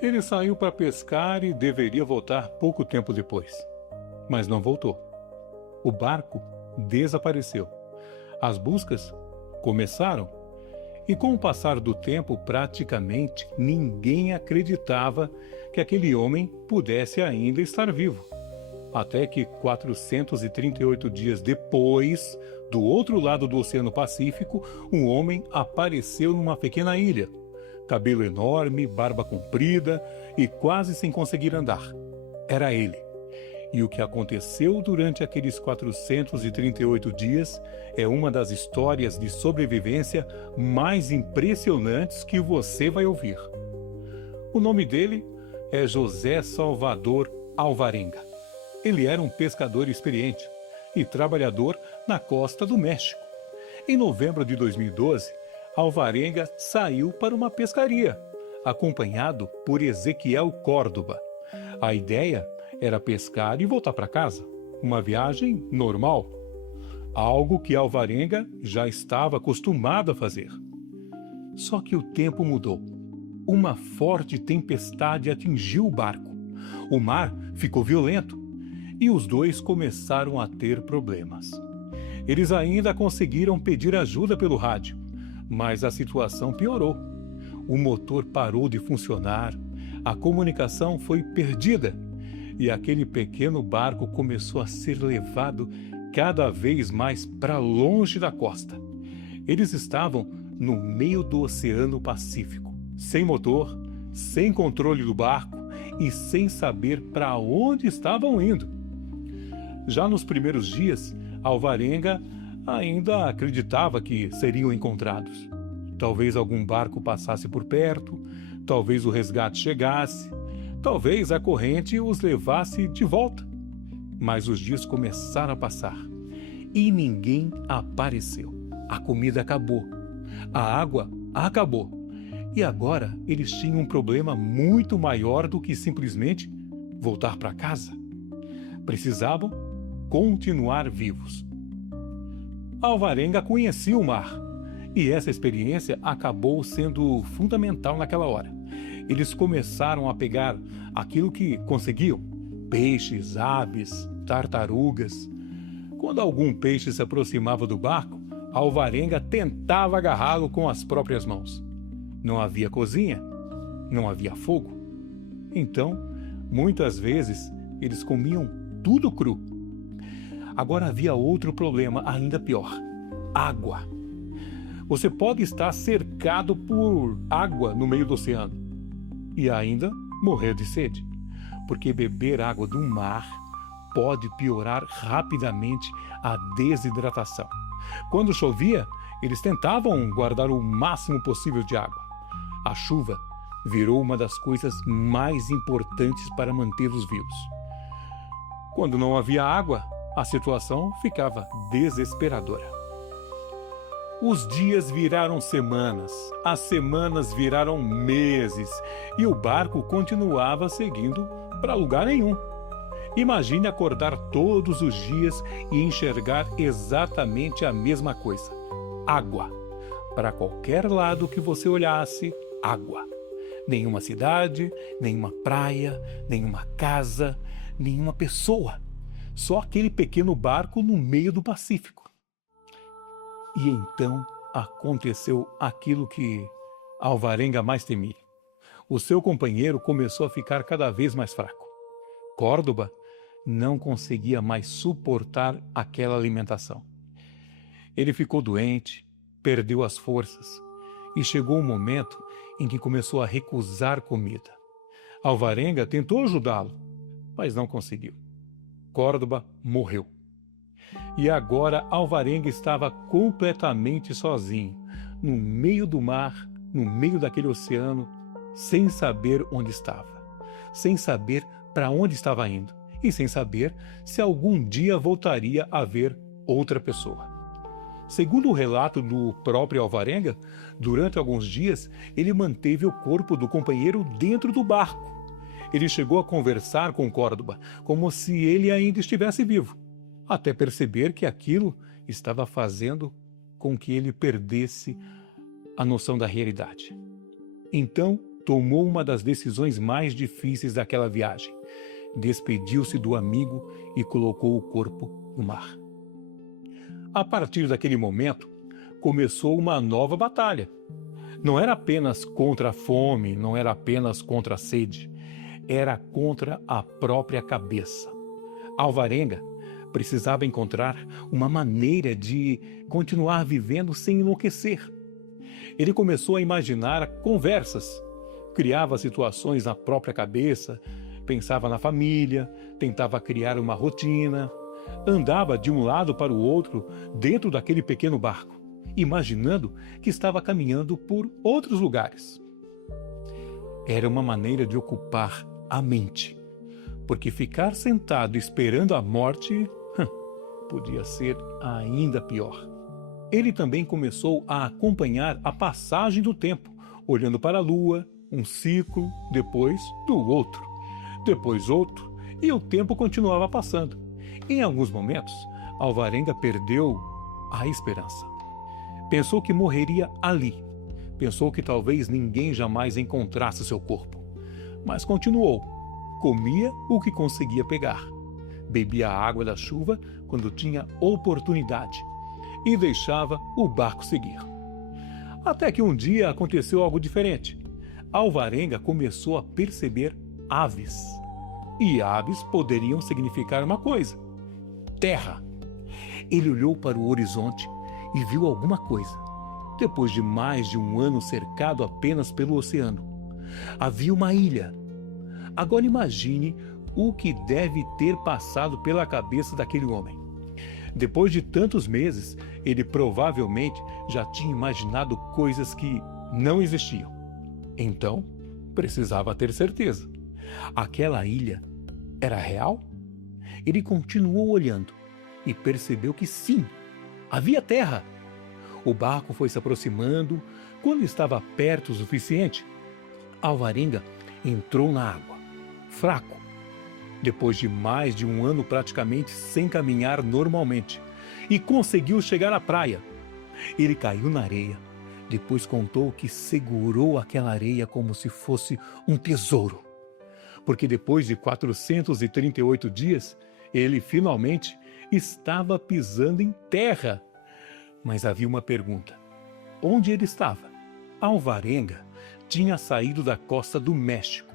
Ele saiu para pescar e deveria voltar pouco tempo depois, mas não voltou. O barco desapareceu. As buscas começaram e, com o passar do tempo, praticamente ninguém acreditava que aquele homem pudesse ainda estar vivo. Até que 438 dias depois, do outro lado do Oceano Pacífico, um homem apareceu numa pequena ilha. Cabelo enorme, barba comprida e quase sem conseguir andar. Era ele. E o que aconteceu durante aqueles 438 dias é uma das histórias de sobrevivência mais impressionantes que você vai ouvir. O nome dele é José Salvador Alvarenga. Ele era um pescador experiente e trabalhador na costa do México. Em novembro de 2012, Alvarenga saiu para uma pescaria, acompanhado por Ezequiel Córdoba. A ideia era pescar e voltar para casa, uma viagem normal, algo que Alvarenga já estava acostumado a fazer. Só que o tempo mudou. Uma forte tempestade atingiu o barco. O mar ficou violento e os dois começaram a ter problemas. Eles ainda conseguiram pedir ajuda pelo rádio, mas a situação piorou. O motor parou de funcionar, a comunicação foi perdida e aquele pequeno barco começou a ser levado cada vez mais para longe da costa. Eles estavam no meio do Oceano Pacífico, sem motor, sem controle do barco e sem saber para onde estavam indo. Já nos primeiros dias, Alvarenga ainda acreditava que seriam encontrados. Talvez algum barco passasse por perto, talvez o resgate chegasse, talvez a corrente os levasse de volta. Mas os dias começaram a passar e ninguém apareceu. A comida acabou, a água acabou e agora eles tinham um problema muito maior do que simplesmente voltar para casa. Precisavam continuar vivos. Alvarenga conhecia o mar e essa experiência acabou sendo fundamental naquela hora. Eles começaram a pegar aquilo que conseguiam: peixes, aves, tartarugas. Quando algum peixe se aproximava do barco, Alvarenga tentava agarrá-lo com as próprias mãos. Não havia cozinha, não havia fogo. Então, muitas vezes, eles comiam tudo cru. Agora havia outro problema ainda pior: água. Você pode estar cercado por água no meio do oceano e ainda morrer de sede, porque beber água do mar pode piorar rapidamente a desidratação. Quando chovia, eles tentavam guardar o máximo possível de água. A chuva virou uma das coisas mais importantes para mantê-los vivos. Quando não havia água, a situação ficava desesperadora. Os dias viraram semanas, as semanas viraram meses e o barco continuava seguindo para lugar nenhum. Imagine acordar todos os dias e enxergar exatamente a mesma coisa: água. Para qualquer lado que você olhasse, água. Nenhuma cidade, nenhuma praia, nenhuma casa, nenhuma pessoa. Só aquele pequeno barco no meio do Pacífico. E então aconteceu aquilo que Alvarenga mais temia. O seu companheiro começou a ficar cada vez mais fraco. Córdoba não conseguia mais suportar aquela alimentação. Ele ficou doente, perdeu as forças e chegou um momento em que começou a recusar comida. Alvarenga tentou ajudá-lo, mas não conseguiu. Córdoba morreu. E agora Alvarenga estava completamente sozinho, no meio do mar, no meio daquele oceano, sem saber onde estava, sem saber para onde estava indo e sem saber se algum dia voltaria a ver outra pessoa. Segundo o relato do próprio Alvarenga, durante alguns dias ele manteve o corpo do companheiro dentro do barco. Ele chegou a conversar com Córdoba como se ele ainda estivesse vivo, até perceber que aquilo estava fazendo com que ele perdesse a noção da realidade. Então tomou uma das decisões mais difíceis daquela viagem. Despediu-se do amigo e colocou o corpo no mar. A partir daquele momento, começou uma nova batalha. Não era apenas contra a fome, não era apenas contra a sede, era contra a própria cabeça. Alvarenga precisava encontrar uma maneira de continuar vivendo sem enlouquecer. Ele começou a imaginar conversas, criava situações na própria cabeça, pensava na família, tentava criar uma rotina, andava de um lado para o outro dentro daquele pequeno barco, imaginando que estava caminhando por outros lugares. Era uma maneira de ocupar a mente, porque ficar sentado esperando a morte podia ser ainda pior. Ele também começou a acompanhar a passagem do tempo, olhando para a lua, um ciclo, depois do outro, depois outro, e o tempo continuava passando. Em alguns momentos, Alvarenga perdeu a esperança. Pensou que morreria ali. Pensou que talvez ninguém jamais encontrasse seu corpo. Mas continuou. Comia o que conseguia pegar. Bebia a água da chuva quando tinha oportunidade. E deixava o barco seguir. Até que um dia aconteceu algo diferente. Alvarenga começou a perceber aves. E aves poderiam significar uma coisa: terra. Ele olhou para o horizonte e viu alguma coisa. Depois de mais de um ano cercado apenas pelo oceano, havia uma ilha. Agora imagine o que deve ter passado pela cabeça daquele homem. Depois de tantos meses, ele provavelmente já tinha imaginado coisas que não existiam. Então, precisava ter certeza. Aquela ilha era real? Ele continuou olhando e percebeu que sim, havia terra. O barco foi se aproximando. Quando estava perto o suficiente, Alvarenga entrou na água, fraco. Depois de mais de um ano praticamente sem caminhar normalmente, e conseguiu chegar à praia. Ele caiu na areia. Depois contou que segurou aquela areia como se fosse um tesouro. Porque depois de 438 dias, ele finalmente estava pisando em terra. Mas havia uma pergunta: onde ele estava? Alvarenga tinha saído da costa do México.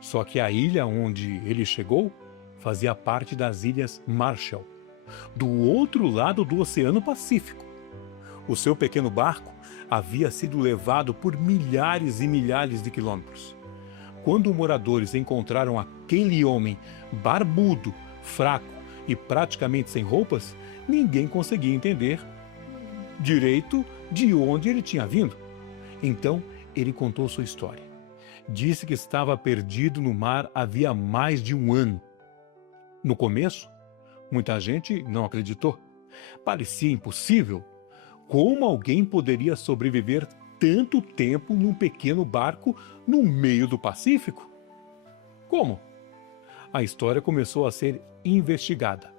Só que a ilha onde ele chegou fazia parte das Ilhas Marshall, do outro lado do Oceano Pacífico. O seu pequeno barco havia sido levado por milhares e milhares de quilômetros. Quando moradores encontraram aquele homem barbudo, fraco e praticamente sem roupas, ninguém conseguia entender direito de onde ele tinha vindo. Então, ele contou sua história. Disse que estava perdido no mar havia mais de um ano. No começo, muita gente não acreditou. Parecia impossível. Como alguém poderia sobreviver tanto tempo num pequeno barco no meio do Pacífico? Como? A história começou a ser investigada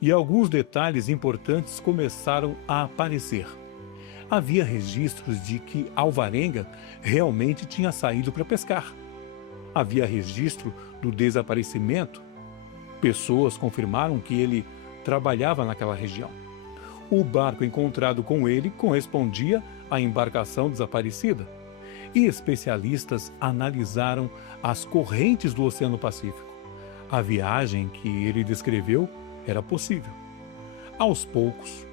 e alguns detalhes importantes começaram a aparecer. Havia registros de que Alvarenga realmente tinha saído para pescar. Havia registro do desaparecimento. Pessoas confirmaram que ele trabalhava naquela região. O barco encontrado com ele correspondia à embarcação desaparecida. E especialistas analisaram as correntes do Oceano Pacífico. A viagem que ele descreveu era possível. Aos poucos,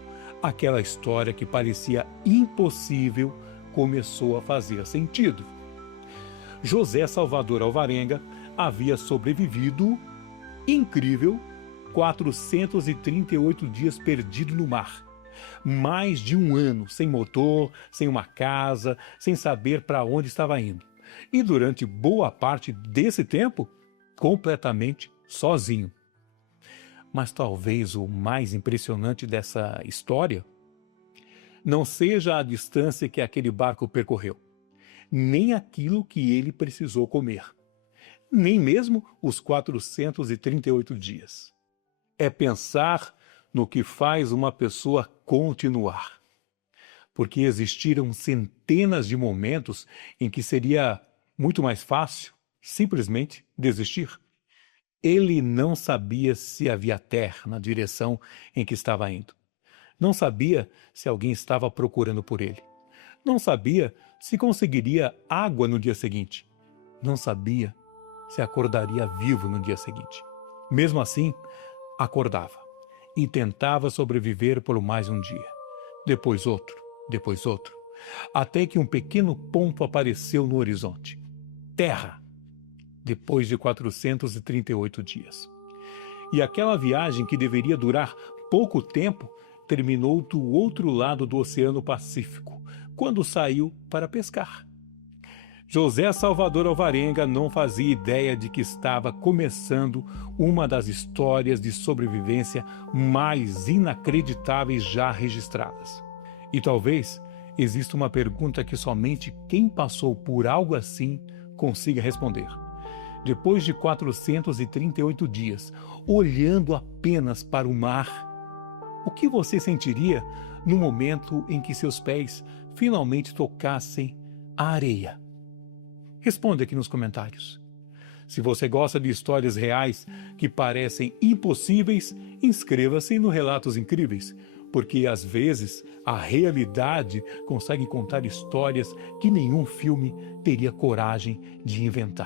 aquela história que parecia impossível começou a fazer sentido. José Salvador Alvarenga havia sobrevivido, incrível, 438 dias perdido no mar. Mais de um ano sem motor, sem uma casa, sem saber para onde estava indo. E durante boa parte desse tempo, completamente sozinho. Mas talvez o mais impressionante dessa história não seja a distância que aquele barco percorreu, nem aquilo que ele precisou comer, nem mesmo os 438 dias. É pensar no que faz uma pessoa continuar. Porque existiram centenas de momentos em que seria Muito mais fácil, simplesmente, desistir. Ele não sabia se havia terra na direção em que estava indo. Não sabia se alguém estava procurando por ele. Não sabia se conseguiria água no dia seguinte. Não sabia se acordaria vivo no dia seguinte. Mesmo assim, acordava e tentava sobreviver por mais um dia. Depois outro, até que um pequeno ponto apareceu no horizonte. Terra! Depois de 438 dias. E aquela viagem que deveria durar pouco tempo terminou do outro lado do Oceano Pacífico, quando saiu para pescar. José Salvador Alvarenga não fazia ideia de que estava começando uma das histórias de sobrevivência mais inacreditáveis já registradas. E talvez exista uma pergunta que somente quem passou por algo assim consiga responder. Depois de 438 dias, olhando apenas para o mar, o que você sentiria no momento em que seus pés finalmente tocassem a areia? Responda aqui nos comentários. Se você gosta de histórias reais que parecem impossíveis, inscreva-se no Relatos Incríveis, porque às vezes a realidade consegue contar histórias que nenhum filme teria coragem de inventar.